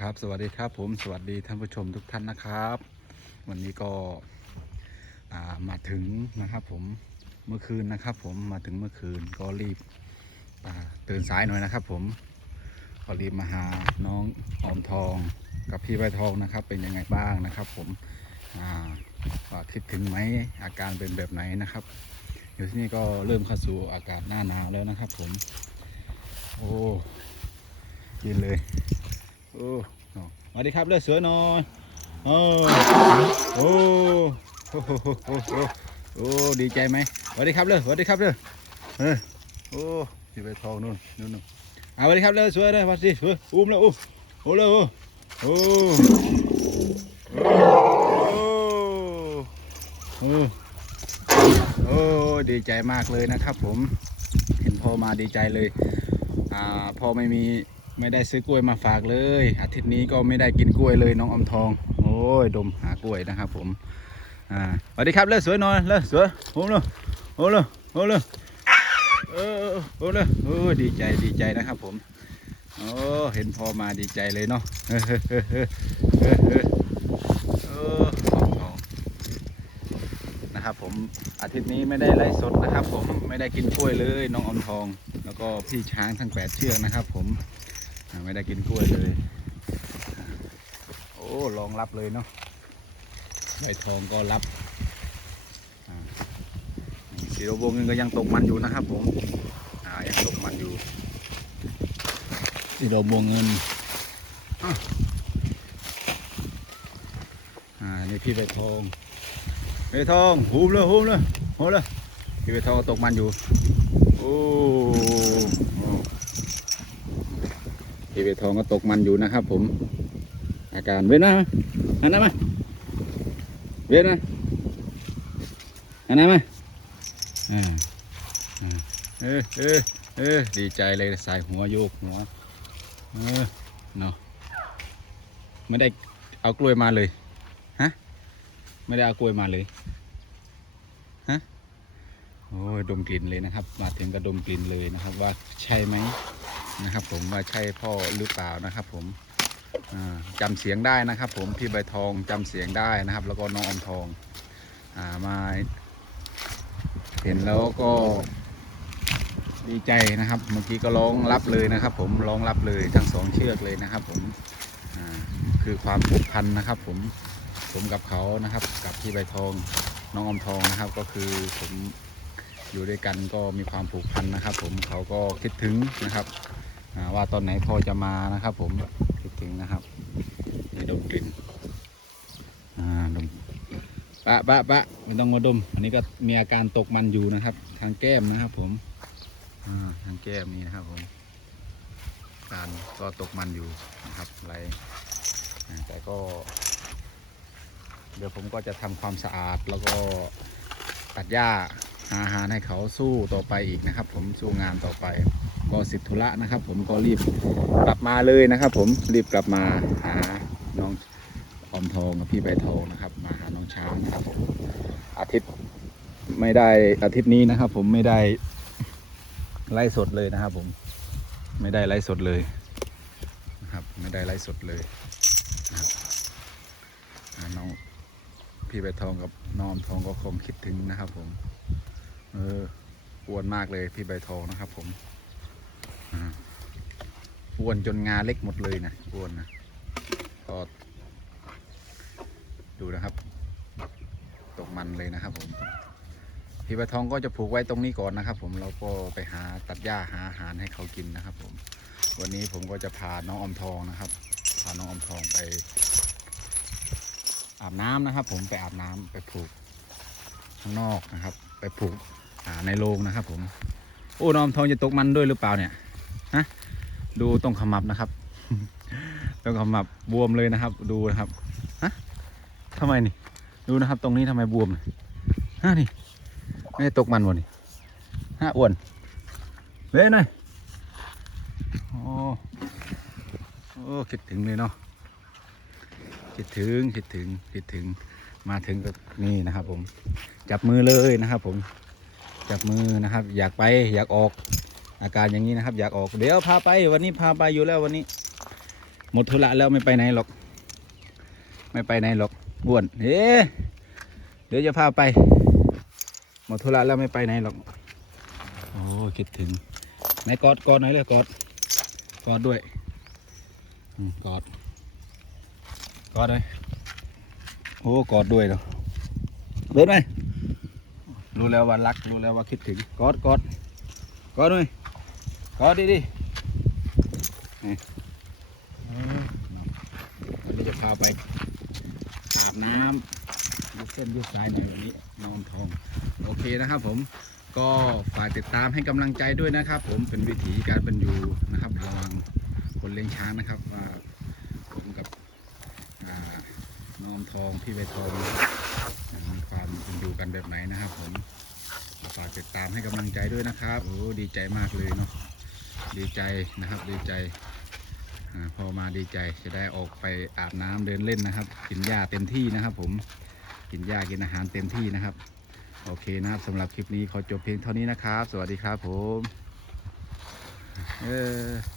ครับ สวัสดีครับผมสวัสดีท่านผู้ชมทุกท่านนะครับ วันนี้ก็ามาถึงนะครับผมเมื่อคืนนะครับผมมาถึงเมื่อคืนก็รีบตื่นสายหน่อยนะครับผมก็รีบมาหาน้องออมทองกับพี่ใบทองนะครับ เป็นยังไงบ้างนะครับ ผมคิดถึงไหมอาการเป็นแบบไหนนะครับอยู่ที่นี่ก็เริ่มเข้าสู่อากาศหน้าหนาวแล้วนะครับ ผม โอ้ยินเลย โอ้เนาดีครับเลือดเสวยหน่อยโอ้โอ้โอ้โหโอ้ดีใจไหมสวัสดีครับเลือดสวัสดีครับเลือดเออโอ้ที่ไปทองนู่นนู่นนู่นอ่าสวัสดีครับเลือดสวยเลยสวัสดีสวยอุ้มเลยอุ้มโอ้เลยโอ้โอ้โอ้โอ้โอ้ดีใจมากเลยนะครับผม เห็นพ่อมาดีใจเลย อ่าพ่อไม่มี ไม่ได้ซื้อกล้วยมาฝากเลย อาทิตย์นี้ก็ไม่ได้กินกล้วยเลยน้องอมทอง โอ้ยดมหากล้วยนะครับผมอ่าสวัสดีครับเลิศสวยนอยเลิศสวยโอ้เลโอ้เลโอ้เลเออโอ้เลโอ้ดีใจดีใจนะครับผมโอ้เห็นพ่อมาดีใจเลยเนาะเออเออเออเออเออเออเอออมทองนะครับผมอาทิตย์นี้ไม่ได้ไล่สดนะครับ ผมไม่ได้กินกล้วยเลยน้องอมทอง แล้วก็พี่ช้างทั้งแปดเชือกนะครับ ผม ไม่ได้กินกล้วยเลยอ่าโอ้ลองรับเลยเนาะใบทองก็รับอ่าสีโรโบเงินก็ยังตกมันอยู่นะครับผมอ่ายังตกมันอยู่สีโรโบเงินอะอ่านี่พี่ใบทองใบทองหูมเลยหูมเลยหูมเลยพี่ใบทองก็ตกมันอยู่โอ้โอ้พี่ เวททองก็ตกมันอยู่นะครับ ผม อาการเว้นนะอันนั้นมาเว้นนะอันนั้นมาอ่าเออเออเออดีใจเลยสายหัวโยกหัวเออเนาะไม่ได้เอากล้วยมาเลยฮะไม่ได้เอากล้วยมาเลยฮะโอ้ยดมกลิ่นเลยนะครับ มาถึงก็ดมกลิ่นเลยนะครับ ว่าใช่ไหม นะครับ ผมว่าใช่พ่อหรือเปล่านะครับ ผมอ่าจำเสียงได้นะครับ ผมพี่ใบทองจำเสียงได้นะครับ แล้วก็น้องอมทองอามาเห็นแล้วก็ดีใจนะครับ เมื่อกี้ก็ร้องรับเลยนะครับ ผมร้องรับเลยทั้งสองเชือกเลยนะครับ ผมคือความผูกพันนะครับ ผมผมกับเขานะครับ กับพี่ใบทองน้องอมทองนะครับ ก็คือผมอยู่ด้วยกันก็มีความผูกพันนะครับ ผมเขาก็คิดถึงนะครับ ว่าตอนไหนพอจะมานะครับผมคิดถึงนะครับนี่ดมกลิ่นอ่าดมปะปะปะไม่ต้องมาดม อันนี้ก็มีอาการตกมันอยู่นะครับ ทางแก้มนะครับผมอ่าทางแก้มนี่นะครับผมการก็ตกมันอยู่นะครับไรแต่ก็ เดี๋ยวผมก็จะทำความสะอาดแล้วก็ตัดหญ้าหาอาหารให้เขาสู้ต่อไปอีกนะครับ ผมสู้งานต่อไป ก็สิทธุระนะครับ ผมก็รีบกลับมาเลยนะครับ ผมรีบกลับมาหาน้องอมทองกับพี่ใบทองนะครับ มาหาน้องช้างนะครับผมอาทิตย์ไม่ได้อาทิตย์นี้นะครับ ผมไม่ได้ไล่สดเลยนะครับ ผมไม่ได้ไล่สดเลยนะครับ ไม่ได้ไล่สดเลยนะครับน้องพี่ใบทองกับน้องทองก็คงคิดถึงนะครับ ผม เอออ้วนมากเลยพี่ใบทองนะครับ ผม อ้วนจนงาเล็กหมดเลยนะอ้วนนะก็ดูนะครับ ตกมันเลยนะครับผมพี่ใบทองก็จะผูกไว้ตรงนี้ก่อนนะครับ ผมเราก็ไปหาตัดหญ้าหาอาหารให้เขากินนะครับ ผม วันนี้ผมก็จะพาน้องอมทองนะครับ พาน้องอมทองไป อาบน้ำนะครับ ผมไปอาบน้ำไปผูกข้างนอกนะครับ ไปผูกอ่าในโรงนะครับ ผมโอ้น้องอมทองจะตกมันด้วยหรือเปล่าเนี่ย ฮะดูตรงขมับนะครับ ตรงขมับบวมเลยนะครับ ดูนะครับฮะทำไมนี่ ดูนะครับ ตรงนี้ทำไมบวมฮะนี่ไม่ตกมันวะนี่ฮะอ้วนเว้ยหน่อยโอ้โอ้คิดถึงเลยเนาะคิดถึงคิดถึงคิดถึงมาถึงก็นี่นะครับ ผม จับมือเลยนะครับ ผมจับมือนะครับ อยากไปอยากออก อาการอย่างนี้นะครับ อยากออกเดี๋ยวพาไปวันนี้พาไปอยู่แล้ววันนี้ หมดธุระแล้วไม่ไปไหนหรอก ไม่ไปไหนหรอกอ้วนเฮ้เดี๋ยวจะพาไป หมดธุระแล้วไม่ไปไหนหรอกโอ้คิดถึงไหนกอดกอดหน่อยเลยกอดกอดด้วยอกอดกอดเลยโอ้กอดด้วยเนาะเบิดไหมรู้แล้วว่ารักรู้แล้วว่าคิดถึงกอดกอดกอดหน่อย กอดดิดินี่อืมวันนี้จะพาไปอาบน้ำยืดเส้นยืดสายหน่อยวันนี้นอนทอง โอเคนะครับผมก็ฝากติดตามให้กำลังใจด้วยนะครับ ผมเป็นวิถีการเป็นอยู่นะครับระหวังคนเลี้ยงช้างนะครับว่าผมกับอ่านอมทองพี่ใบทองมีความเป็นอยู่กันแบบไหนนะครับ ผมฝากติดตามให้กำลังใจด้วยนะครับโอ้ดีใจมากเลยเนาะ ดีใจนะครับดีใจอพอมาดีใจจะได้ออกไปอาบน้ำเดินเล่นนะครับ กินหญ้าเต็มที่นะครับ ผมกินหญ้ากินอาหารเต็มที่นะครับ โอเคนะครับสำหรับคลิปนี้ขอจบเพียงเท่านี้นะครับ สวัสดีครับผม เออ